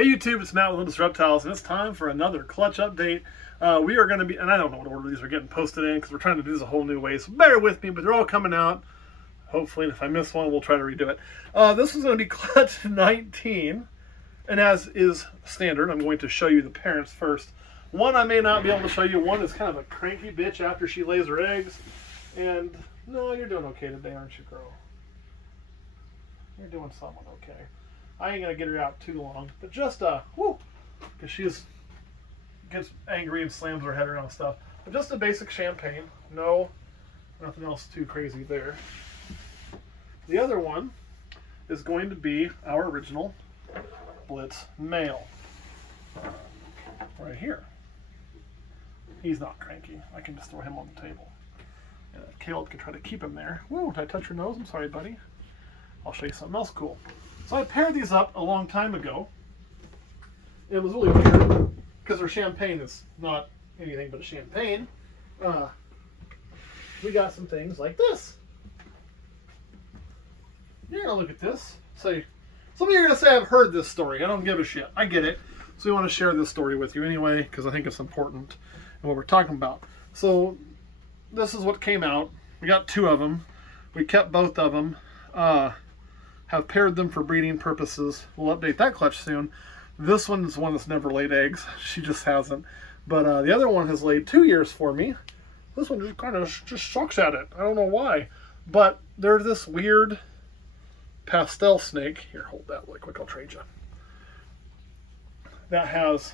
Hey YouTube, it's Matt with Olympus Reptiles, and it's time for another clutch update. We are going to be, and I don't know what order these are getting posted in because we're trying to do this a whole new way, so bear with me, but they're all coming out. Hopefully, and if I miss one, we'll try to redo it. This is going to be clutch 19, and as is standard, I'm going to show you the parents first. One I may not be able to show you. One is kind of a cranky bitch after she lays her eggs, and no, you're doing okay today, aren't you, girl? You're doing somewhat okay. I ain't gonna get her out too long, but just whoo, because she gets angry and slams her head around and stuff. But just a basic champagne, no, nothing else too crazy there. The other one is going to be our original Blitz male, right here. He's not cranky. I can just throw him on the table. And Caleb can try to keep him there. Whoa, did I touch your nose? I'm sorry, buddy. I'll show you something else cool. So I paired these up a long time ago. It was really weird because their champagne is not anything but a champagne. We got some things like this. You're gonna look at this. Say, some of you are gonna say I've heard this story. I don't give a shit. I get it. So we want to share this story with you anyway because I think it's important and what we're talking about. So this is what came out. We got two of them. We kept both of them. Have paired them for breeding purposes. We'll update that clutch soon. This one is one that's never laid eggs. She just hasn't. But the other one has laid 2 years for me. This one just kind of just sucks at it. I don't know why. But they're this weird pastel snake. Here, hold that really quick. I'll trade you. That has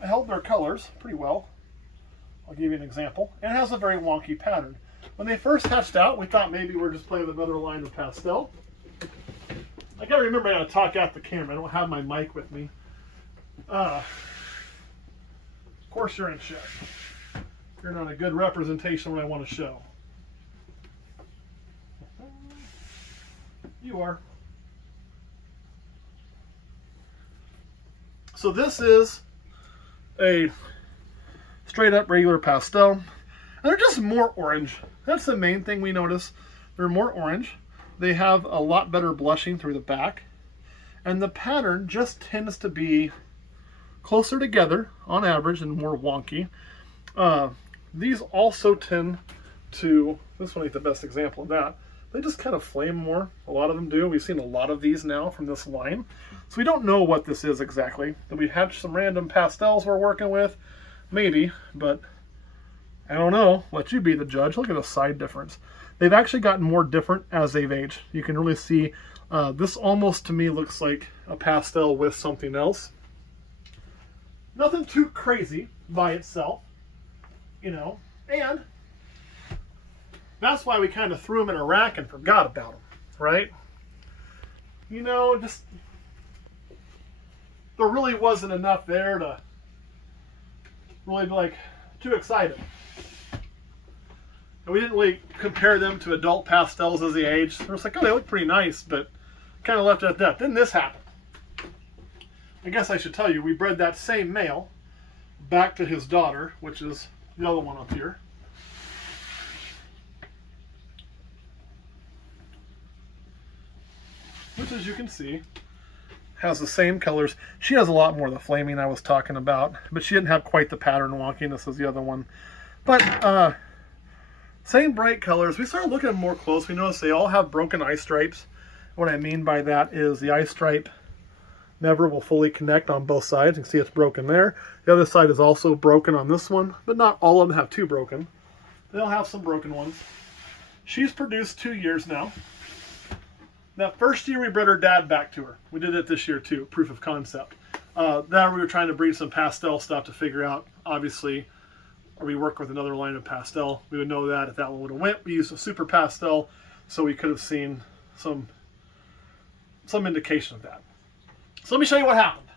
held their colors pretty well. I'll give you an example. And it has a very wonky pattern. When they first hatched out, we thought maybe we're just playing with another line of pastel. I gotta remember how to talk out the camera. I don't have my mic with me. Of course you're in shit. You're not a good representation of what I want to show. You are. So this is a straight up regular pastel. And they're just more orange. That's the main thing we notice. They're more orange. They have a lot better blushing through the back. And the pattern just tends to be closer together on average and more wonky. These also tend to, this one ain't the best example of that, they just kind of flame more. A lot of them do. We've seen a lot of these now from this line. So we don't know what this is exactly. That we had some random pastels we're working with, maybe, but I don't know. Let you be the judge. Look at the side difference. They've actually gotten more different as they've aged. You can really see this almost to me looks like a pastel with something else. Nothing too crazy by itself, you know, and that's why we kind of threw them in a rack and forgot about them, right? You know, just there really wasn't enough there to really be like too excited. And we didn't really compare them to adult pastels as they aged. It was like, oh, they look pretty nice, but kind of left it at that. Then this happened. I guess I should tell you, we bred that same male back to his daughter, which is the other one up here. Which, as you can see, has the same colors. She has a lot more of the flaming I was talking about, but she didn't have quite the pattern wonkiness as the other one. But, same bright colors. We started looking at them more close. We noticed they all have broken eye stripes. What I mean by that is the eye stripe never will fully connect on both sides. You can see it's broken there. The other side is also broken on this one, but not all of them have two broken. They'll have some broken ones. She's produced 2 years now. That first year we bred her dad back to her. We did it this year too, proof of concept. That we were trying to breed some pastel stuff to figure out, obviously, or we work with another line of pastel. We would know that if that one would have went. We used a super pastel, so we could have seen some indication of that. So let me show you what happened.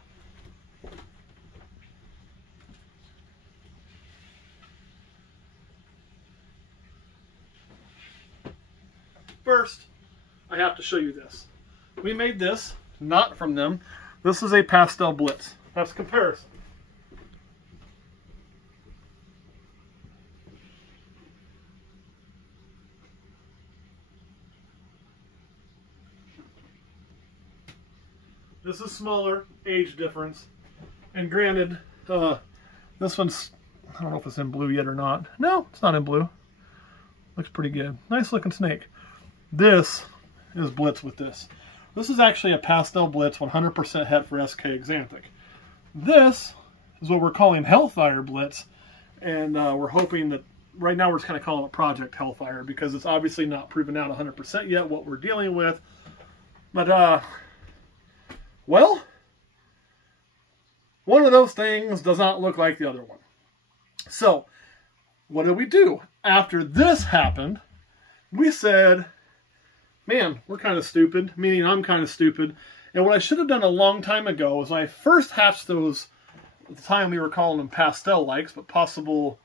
First, I have to show you this. We made this, not from them. This is a pastel Blitz. That's comparison. This is smaller, age difference. And granted, this one's, I don't know if it's in blue yet or not. No, it's not in blue. Looks pretty good. Nice looking snake. This is Blitz with this. This is actually a pastel Blitz, 100% het for SK Axanthic. This is what we're calling Hellfire Blitz, and we're hoping that right now we're just kind of calling it Project Hellfire because it's obviously not proven out 100% yet what we're dealing with. But, well, one of those things does not look like the other one. So, what did we do? After this happened, we said, man, we're kind of stupid, meaning I'm kind of stupid. And what I should have done a long time ago was when I first hatched those, at the time we were calling them pastel-likes, but possible,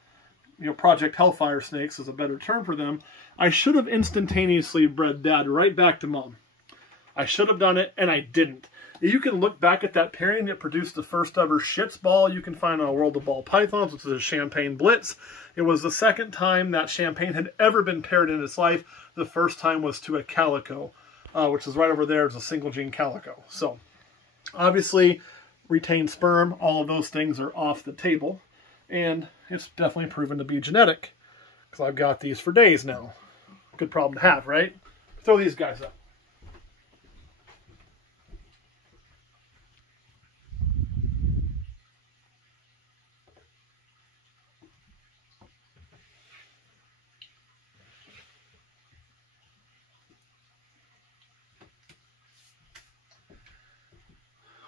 you know, Project Hellfire snakes is a better term for them. I should have instantaneously bred Dad right back to Mom. I should have done it, and I didn't. You can look back at that pairing. It produced the first ever Shits ball you can find on World of Ball Pythons, which is a Champagne Blitz. It was the second time that Champagne had ever been paired in its life. The first time was to a Calico, which is right over there. It's a single gene Calico. So, obviously, retained sperm, all of those things are off the table. And it's definitely proven to be genetic, because I've got these for days now. Good problem to have, right? Throw these guys up.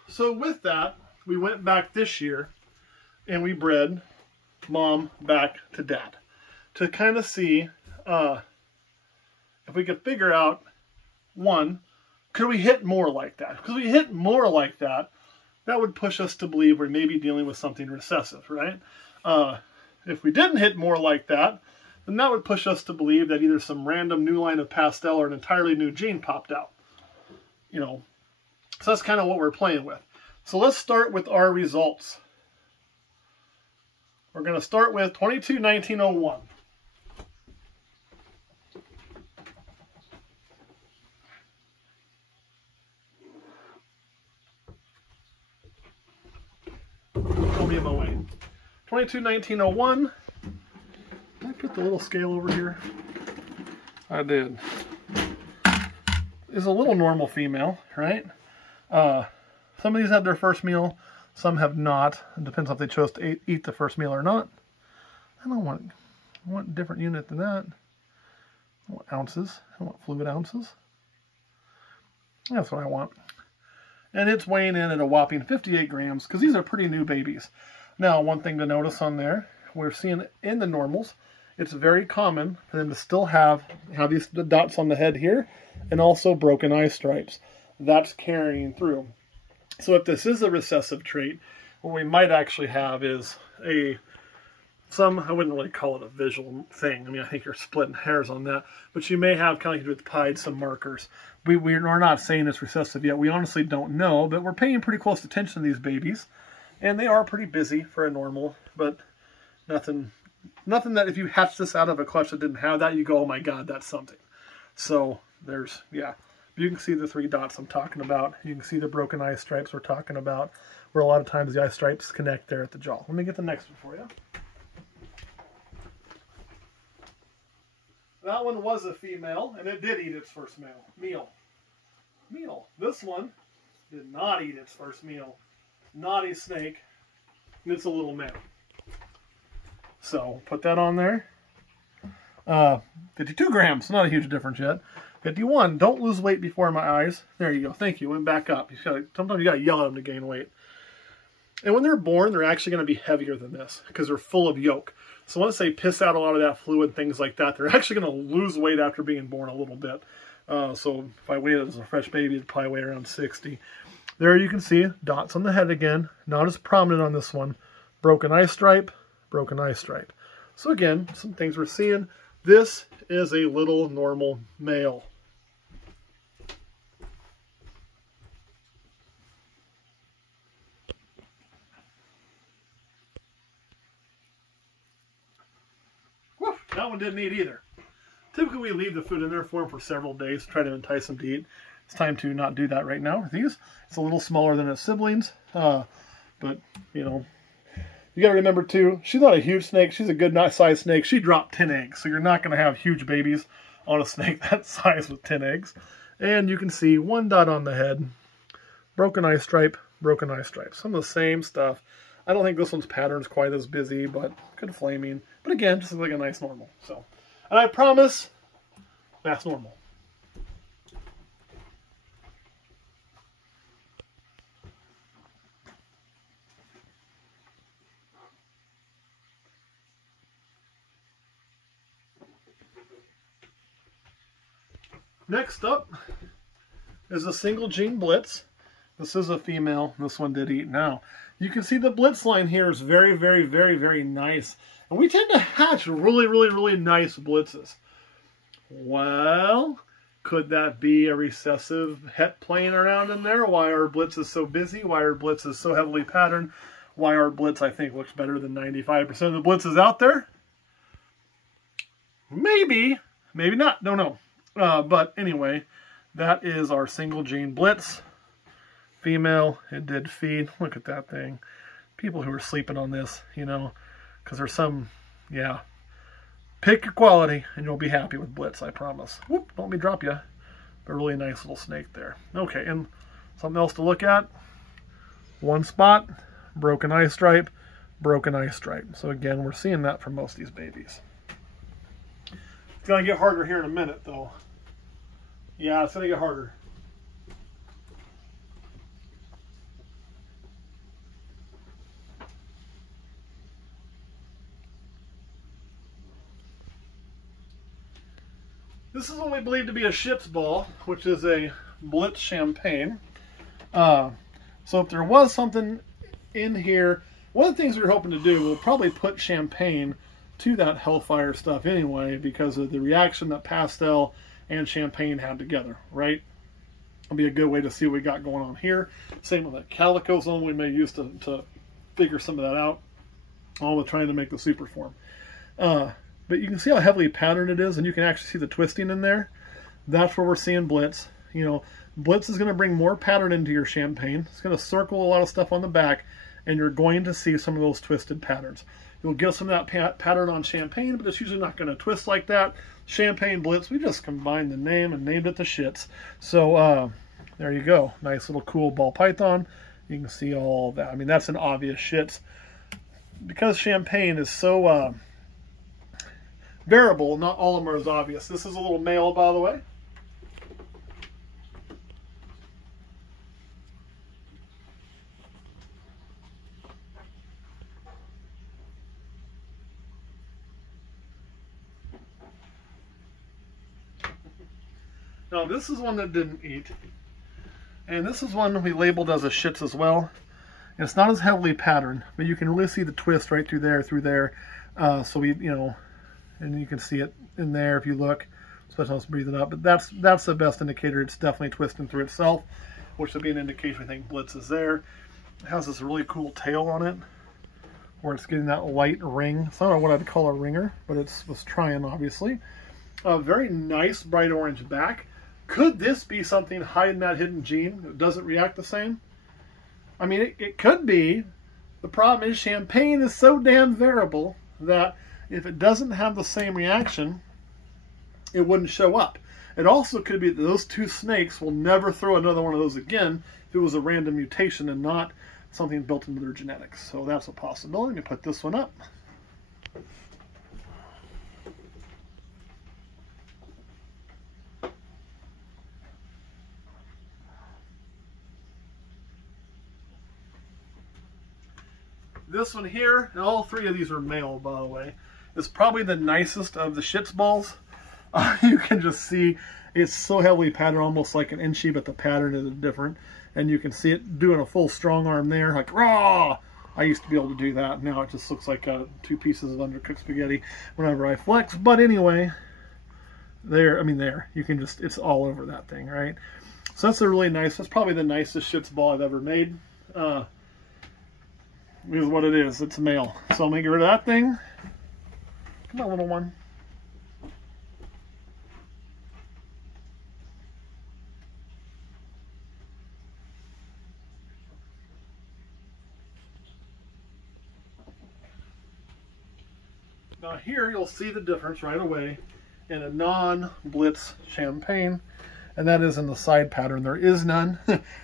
So with that, we went back this year and we bred Mom back to Dad to kind of see if we could figure out, one, could we hit more like that? Because if we hit more like that, that would push us to believe we're maybe dealing with something recessive, right? If we didn't hit more like that, then that would push us to believe that either some random new line of pastel or an entirely new gene popped out. You know, so that's kind of what we're playing with. So let's start with our results. We're going to start with 22-1901. I'll be in my way. 22-1901. Did I put the little scale over here? I did. Is a little normal female, right? Some of these had their first meal, some have not. It depends if they chose to eat the first meal or not. I want a different unit than that. I want ounces. I want fluid ounces. That's what I want. And it's weighing in at a whopping 58 grams, because these are pretty new babies. Now, one thing to notice on there, we're seeing in the normals, it's very common for them to still have these dots on the head here, and also broken eye stripes. That's carrying through. So if this is a recessive trait, what we might actually have is I wouldn't really call it a visual thing. I mean, I think you're splitting hairs on that. But you may have, kind of like with pied, some markers. We're not saying it's recessive yet. We honestly don't know, but we're paying pretty close attention to these babies. And they are pretty busy for a normal, but nothing that if you hatch this out of a clutch that didn't have that, you go, oh my God, that's something. So there's, yeah. You can see the 3 dots I'm talking about. You can see the broken eye stripes we're talking about, where a lot of times the eye stripes connect there at the jaw. Let me get the next one for you. That one was a female, and it did eat its first meal. This one did not eat its first meal. Naughty snake, and it's a little male. So, put that on there. 52 grams, not a huge difference yet. 51, don't lose weight before my eyes. There you go, thank you, went back up. Sometimes you gotta yell at them to gain weight. And when they're born, they're actually gonna be heavier than this, because they're full of yolk. So once they piss out a lot of that fluid, things like that, they're actually gonna lose weight after being born a little bit. So if I weighed it as a fresh baby, it'd probably weigh around 60. There you can see dots on the head again, not as prominent on this one. Broken eye stripe, broken eye stripe. So again, some things we're seeing. This is a little normal male. Woof, that one didn't eat either. Typically we leave the food in there for them for several days to try to entice them to eat. it's time to not do that right now with these. It's a little smaller than its siblings, but you know, you got to remember too, she's not a huge snake. She's a good size snake. She dropped 10 eggs, so you're not going to have huge babies on a snake that size with 10 eggs. And you can see one dot on the head, broken eye stripe, broken eye stripe. Some of the same stuff. I don't think this one's pattern's quite as busy, but good flaming. But again, just like a nice normal. So, and I promise that's normal. Next up is a single gene Blitz. This is a female. This one did eat. Now, you can see the Blitz line here is very, very, very, very nice. And we tend to hatch really, really, really nice Blitzes. Well, could that be a recessive het playing around in there? Why are Blitzes so busy? Why are Blitzes so heavily patterned? Why our Blitz, I think, looks better than 95% of the Blitzes out there? Maybe. Maybe not. Don't know. But anyway, that is our single gene Blitz. Female, it did feed. Look at that thing. People who are sleeping on this, you know, because there's some, yeah. Pick your quality and you'll be happy with Blitz, I promise. Whoop, don't let me drop you. But a really nice little snake there. Okay, and something else to look at. One spot, broken eye stripe, broken eye stripe. So again, we're seeing that for most of these babies. It's going to get harder here in a minute, though. Yeah, it's going to get harder. This is what we believe to be a ship's ball, which is a Blitz champagne. So if there was something in here, one of the things we were hoping to do, we'll probably put champagne to that Hellfire stuff anyway, because of the reaction that pastel and champagne had together, right? It'll be a good way to see what we got going on here. Same with that calico zone we may use to figure some of that out, all with trying to make the super form. But you can see how heavily patterned it is, and you can actually see the twisting in there. That's where we're seeing Blitz. You know, Blitz is going to bring more pattern into your champagne. It's going to circle a lot of stuff on the back, and you're going to see some of those twisted patterns. You'll get some of that pattern on champagne, but it's usually not going to twist like that. Champagne Blitz, we just combined the name and named it the shits. So there you go. Nice little cool ball python. You can see all that. I mean, that's an obvious shits. Because champagne is so variable, not all of them are as obvious. This is a little male, by the way. Now this is one that didn't eat, and this is one we labeled as a shits as well. And it's not as heavily patterned, but you can really see the twist right through there, so we, you know, and you can see it in there if you look, especially when it's breathing up. But that's the best indicator. It's definitely twisting through itself, which would be an indication we think Blitz is there. It has this really cool tail on it, where it's getting that light ring. So I don't know what I'd call a ringer, but it was trying, obviously. A very nice bright orange back. Could this be something hiding that hidden gene that doesn't react the same? I mean, it could be. The problem is champagne is so damn variable that if it doesn't have the same reaction, it wouldn't show up. It also could be that those two snakes will never throw another one of those again if it was a random mutation and not something built into their genetics. So that's a possibility. Let me put this one up. This one here, and all three of these are male, by the way, is probably the nicest of the shits balls. You can just see it's so heavily patterned, almost like an Inchi, but the pattern is different. And you can see it doing a full strong arm there, like raw. I used to be able to do that. Now it just looks like two pieces of undercooked spaghetti whenever I flex. But anyway, there, I mean there, you can just, it's all over that thing, right? So that's a really nice, that's probably the nicest shits ball I've ever made. Is what it is. It's male. So I'm going to get rid of that thing. Come on, little one. Now here you'll see the difference right away in a non-Blitz champagne, and that is in the side pattern. There is none.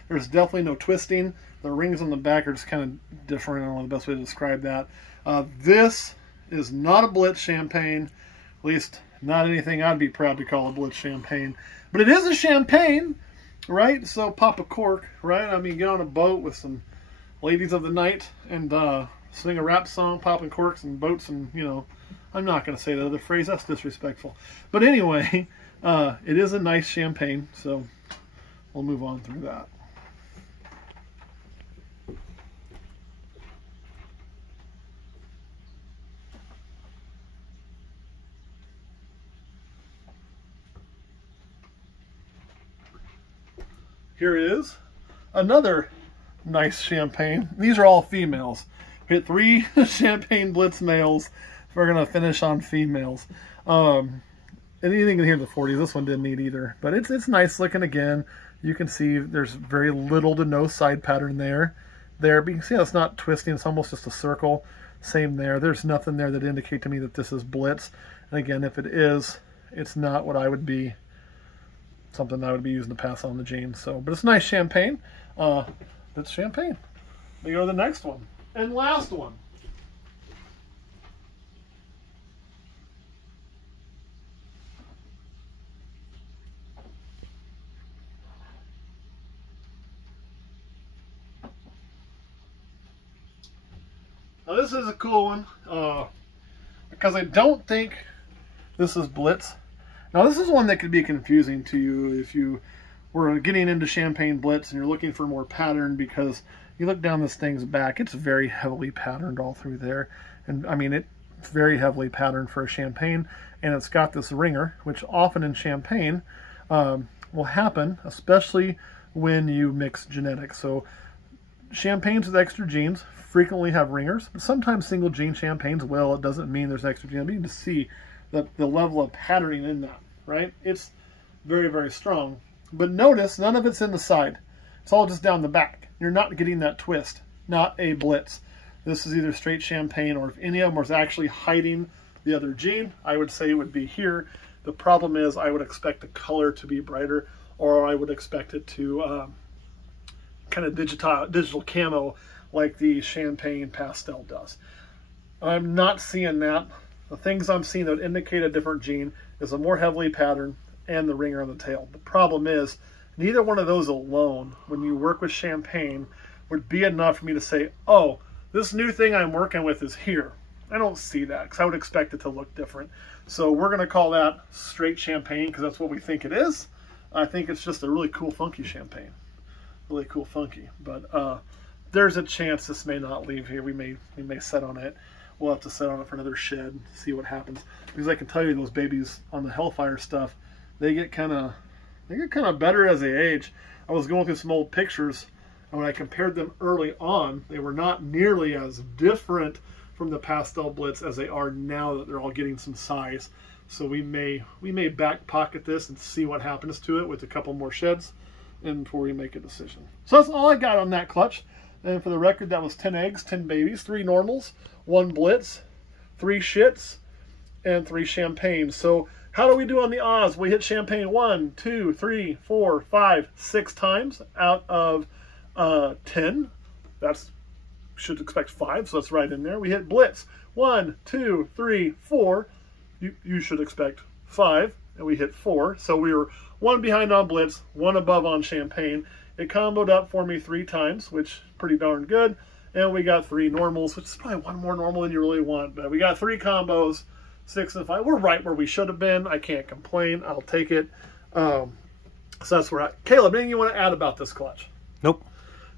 There's definitely no twisting. The rings on the back are just kind of different. I don't know the best way to describe that. This is not a Blitz champagne, at least not anything I'd be proud to call a Blitz champagne. But it is a champagne, right? So pop a cork, right? I mean, get on a boat with some ladies of the night and sing a rap song, popping corks and boats, and, you know, I'm not going to say the other phrase. That's disrespectful. But anyway, it is a nice champagne, so we'll move on through that. Here is another nice champagne. These are all females. We hit 3 Champagne Blitz males. We're going to finish on females. Anything in here in the 40s, this one didn't need either. But it's nice looking again. You can see there's very little to no side pattern there. But you can see how it's not twisting. It's almost just a circle. Same there. There's nothing there that indicate to me that this is Blitz. And again, if it is, it's not what I would be, something I would be using to pass on the gene. So, but it's nice champagne. It's champagne. We go to the next one. And last one. Now this is a cool one, because I don't think this is Blitz. Now this is one that could be confusing to you if you were getting into Champagne Blitz and you're looking for more pattern, because you look down this thing's back, it's very heavily patterned all through there. And I mean, it's very heavily patterned for a champagne, and it's got this ringer, which often in champagne will happen, especially when you mix genetics. So champagnes with extra genes frequently have ringers, but sometimes single gene champagnes will. It doesn't mean there's extra gene. But you can just see the level of patterning in that, right? It's very, very strong. But notice none of it's in the side. It's all just down the back. You're not getting that twist. Not a Blitz. This is either straight champagne, or if any of them was actually hiding the other gene, I would say it would be here. The problem is I would expect the color to be brighter, or I would expect it to kind of digital camo like the Champagne Pastel does. I'm not seeing that. The things I'm seeing that would indicate a different gene is a more heavily patterned and the ringer on the tail. The problem is neither one of those alone, when you work with champagne, would be enough for me to say, oh, this new thing I'm working with is here. I don't see that, because I would expect it to look different. So we're going to call that straight champagne, because that's what we think it is. I think it's just a really cool, funky champagne. Really cool, funky. But there's a chance this may not leave here. We may set on it. We'll have to set on it for another shed, see what happens. Because I can tell you, those babies on the Hellfire stuff, they get kind of better as they age. I was going through some old pictures, and when I compared them early on, they were not nearly as different from the Pastel Blitz as they are now that they're all getting some size. So we may back pocket this and see what happens to it with a couple more sheds, and before we make a decision. So that's all I got on that clutch. And for the record, that was 10 eggs, 10 babies, 3 normals, 1 Blitz, 3 shits, and 3 champagnes. So how do we do on the odds? We hit champagne 1, 2, 3, 4, 5, 6 times out of 10. That's, should expect 5, so that's right in there. We hit Blitz 1, 2, 3, 4. You should expect 5, and we hit 4. So we were 1 behind on Blitz, 1 above on champagne. It comboed up for me 3 times, which is pretty darn good. And we got 3 normals, which is probably 1 more normal than you really want. But we got 3 combos, 6 and 5. We're right where we should have been. I can't complain. I'll take it. So that's where Caleb, anything you want to add about this clutch? Nope.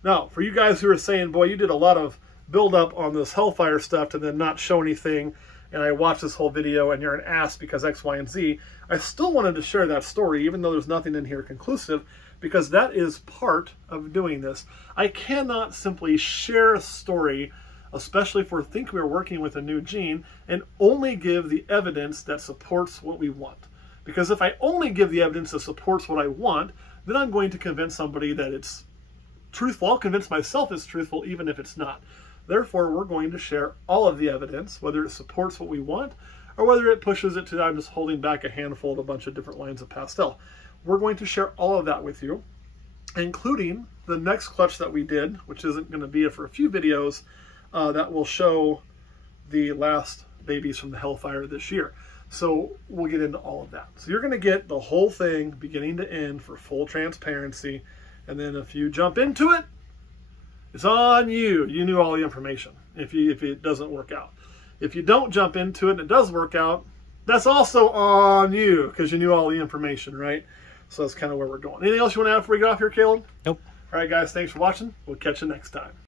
Now, for you guys who are saying, boy, you did a lot of build up on this Hellfire stuff to then not show anything, and I watched this whole video and you're an ass because X, Y, and Z, I still wanted to share that story, even though there's nothing in here conclusive, because that is part of doing this. I cannot simply share a story, especially if we're working with a new gene, and only give the evidence that supports what we want. Because if I only give the evidence that supports what I want, then I'm going to convince somebody that it's truthful. I'll convince myself it's truthful, even if it's not. Therefore, we're going to share all of the evidence, whether it supports what we want or whether it pushes it to I'm just holding back a handful of a bunch of different lines of pastel. We're going to share all of that with you, including the next clutch that we did, which isn't going to be for a few videos, that will show the last babies from the Hellfire this year. So we'll get into all of that. So you're going to get the whole thing beginning to end for full transparency. And then if you jump into it, it's on you. You knew all the information if it doesn't work out. If you don't jump into it and it does work out, that's also on you because you knew all the information, right? So that's kind of where we're going. Anything else you want to add before we get off here, Caleb? Nope. All right, guys, thanks for watching. We'll catch you next time.